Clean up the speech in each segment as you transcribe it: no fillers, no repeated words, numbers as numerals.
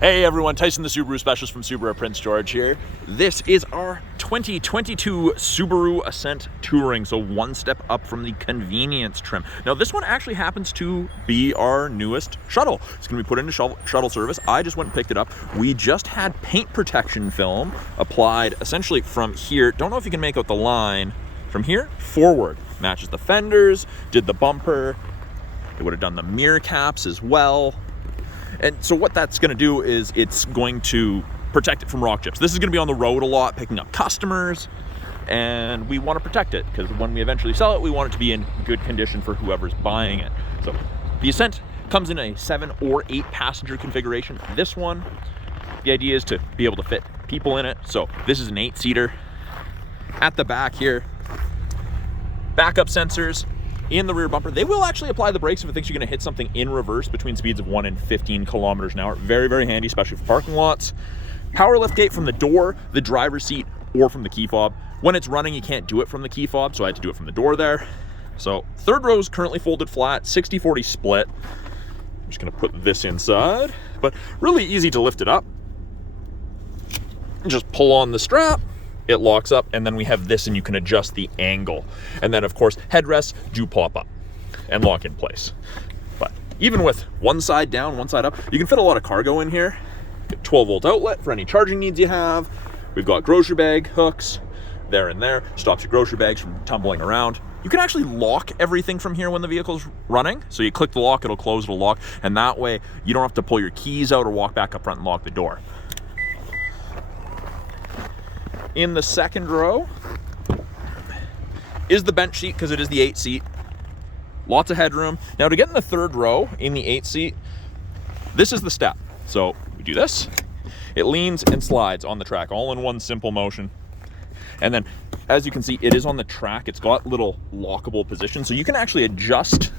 Hey everyone, Tyson the Subaru Specialist from Subaru Prince George here. This is our 2022 Subaru Ascent Touring, so one step up from the convenience trim. Now this one actually happens to be our newest shuttle. It's going to be put into shuttle service. I just went and picked it up. We just had paint protection film applied essentially from here. Don't know if you can make out the line. From here forward. Matches the fenders, did the bumper. It would have done the mirror caps as well. And so what that's going to do is it's going to protect it from rock chips. This is going to be on the road a lot, picking up customers, and we want to protect it because when we eventually sell it, we want it to be in good condition for whoever's buying it. So the Ascent comes in a 7 or 8 passenger configuration. This one, the idea is to be able to fit people in it. So this is an 8-seater. At the back here, backup sensors. In the rear bumper, they will actually apply the brakes if it thinks you're going to hit something in reverse between speeds of 1 and 15 kilometers an hour. Very, very handy, especially for parking lots. Power lift gate from the door, the driver's seat, or from the key fob. When it's running, you can't do it from the key fob, so I had to do it from the door there. So third row is currently folded flat, 60-40 split. I'm just going to put this inside, but really easy to lift it up. Just pull on the strap. It locks up, and then we have this, and you can adjust the angle. And then, of course, headrests do pop up and lock in place. But even with one side down, one side up, you can fit a lot of cargo in here. 12-volt outlet for any charging needs you have. We've got grocery bag hooks there and there. Stops your grocery bags from tumbling around. You can actually lock everything from here when the vehicle's running. So you click the lock, it'll close, it'll lock, and that way you don't have to pull your keys out or walk back up front and lock the door. In the second row is the bench seat because it is the 8-seat. Lots of headroom. Now to get in the third row in the 8-seat, this is the step. So we do this. It leans and slides on the track all in one simple motion. And then as you can see, it is on the track. It's got little lockable positions. So you can actually adjust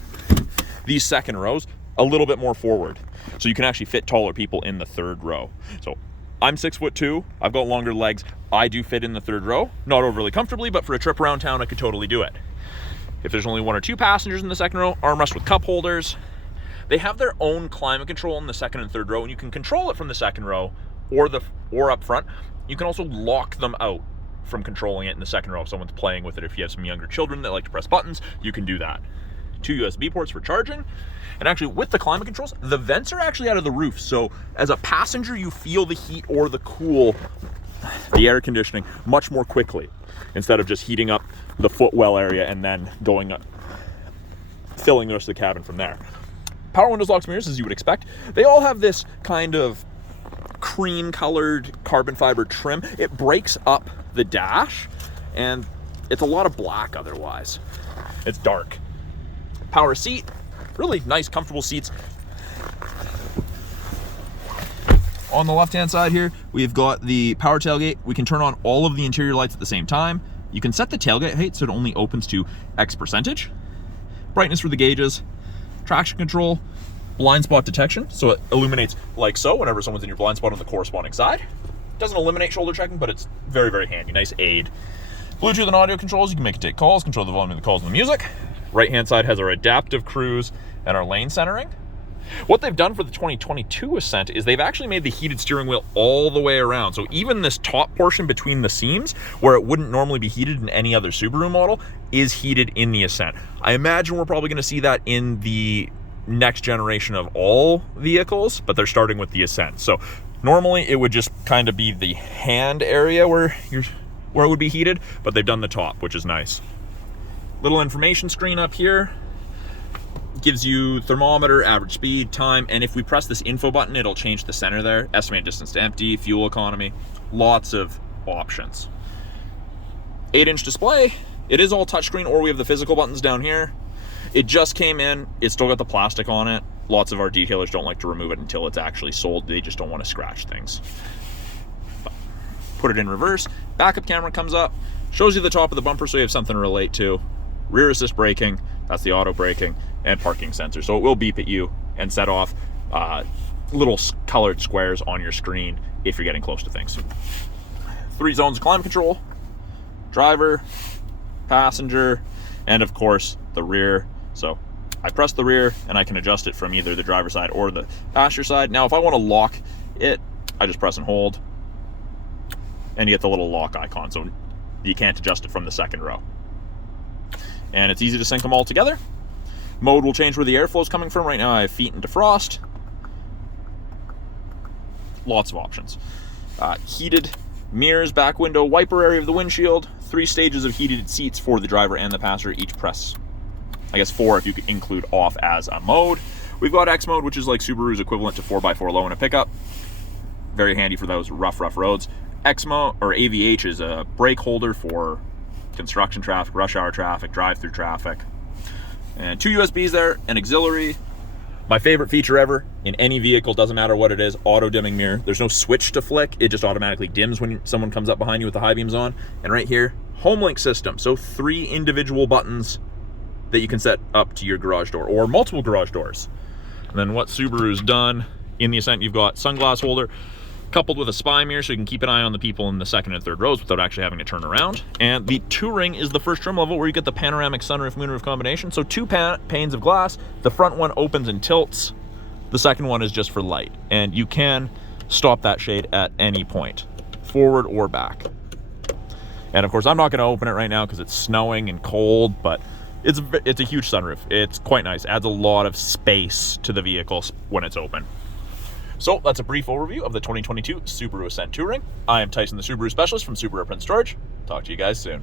these second rows a little bit more forward. So you can actually fit taller people in the third row. So I'm 6'2", I've got longer legs. I do fit in the third row, not overly comfortably, but for a trip around town, I could totally do it. If there's only 1 or 2 passengers in the second row, armrest with cup holders. They have their own climate control in the second and third row, and you can control it from the second row or up front. You can also lock them out from controlling it in the second row if someone's playing with it. If you have some younger children that like to press buttons, you can do that. 2 USB ports for charging. And actually with the climate controls, the vents are actually out of the roof. So as a passenger, you feel the heat or the cool, the air conditioning much more quickly instead of just heating up the footwell area and then going up, filling the rest of the cabin from there. Power windows, locks, mirrors, as you would expect. They all have this kind of cream colored carbon fiber trim. It breaks up the dash and it's a lot of black otherwise. It's dark. Power seat, really nice, comfortable seats. On the left-hand side here, we've got the power tailgate. We can turn on all of the interior lights at the same time. You can set the tailgate height so it only opens to X percentage. Brightness for the gauges, traction control, blind spot detection, so it illuminates like so whenever someone's in your blind spot on the corresponding side. Doesn't eliminate shoulder checking, but it's very, very handy, nice aid. Bluetooth and audio controls, you can make it take calls, control the volume of the calls and the music. Right-hand side has our adaptive cruise and our lane centering. What they've done for the 2022 Ascent is they've actually made the heated steering wheel all the way around. So even this top portion between the seams, where it wouldn't normally be heated in any other Subaru model, is heated in the Ascent. I imagine we're probably going to see that in the next generation of all vehicles, but they're starting with the Ascent. So normally it would just kind of be the hand area where it would be heated, but they've done the top, which is nice. Little information screen up here gives you thermometer, average speed, time, and if we press this info button, it'll change the center there. Estimated distance to empty, fuel economy, lots of options. 8-inch display. It is all touchscreen, or we have the physical buttons down here. It just came in. It's still got the plastic on it. Lots of our detailers don't like to remove it until it's actually sold. They just don't want to scratch things. But put it in reverse. Backup camera comes up, shows you the top of the bumper so you have something to relate to. Rear assist braking, that's the auto braking, and parking sensor. So it will beep at you and set off little colored squares on your screen if you're getting close to things. 3 zones of climate control, driver, passenger, and of course the rear. So I press the rear and I can adjust it from either the driver's side or the passenger side. Now if I want to lock I just press and hold, and you get the little lock icon, so you can't adjust it from the second row. And it's easy to sync them all together. Mode will change where the airflow is coming from. Right now I have feet and defrost. Lots of options. Heated mirrors, back window, wiper area of the windshield, 3 stages of heated seats for the driver and the passenger, each press. I guess 4 if you could include off as a mode. We've got X mode, which is like Subaru's equivalent to 4x4 low in a pickup. Very handy for those rough roads. X mode, or AVH, is a brake holder for construction traffic, rush hour traffic, drive-through traffic. And 2 USBs there, an auxiliary. My favorite feature ever in any vehicle, doesn't matter what it is, auto dimming mirror. There's no switch to flick, it just automatically dims when someone comes up behind you with the high beams on. And right here, home link system. So 3 individual buttons that you can set up to your garage door, or multiple garage doors. And then what Subaru's done in the Ascent, you've got sunglass holder coupled with a spy mirror, so you can keep an eye on the people in the second and third rows without actually having to turn around. And the Touring is the first trim level where you get the panoramic sunroof moonroof combination. So 2 panes of glass. The front one opens and tilts. The second one is just for light, and you can stop that shade at any point, forward or back. And of course, I'm not going to open it right now because it's snowing and cold, but it's a huge sunroof. It's quite nice. Adds a lot of space to the vehicle when it's open. So that's a brief overview of the 2022 Subaru Ascent Touring. I am Tyson, the Subaru specialist from Subaru Prince George. Talk to you guys soon.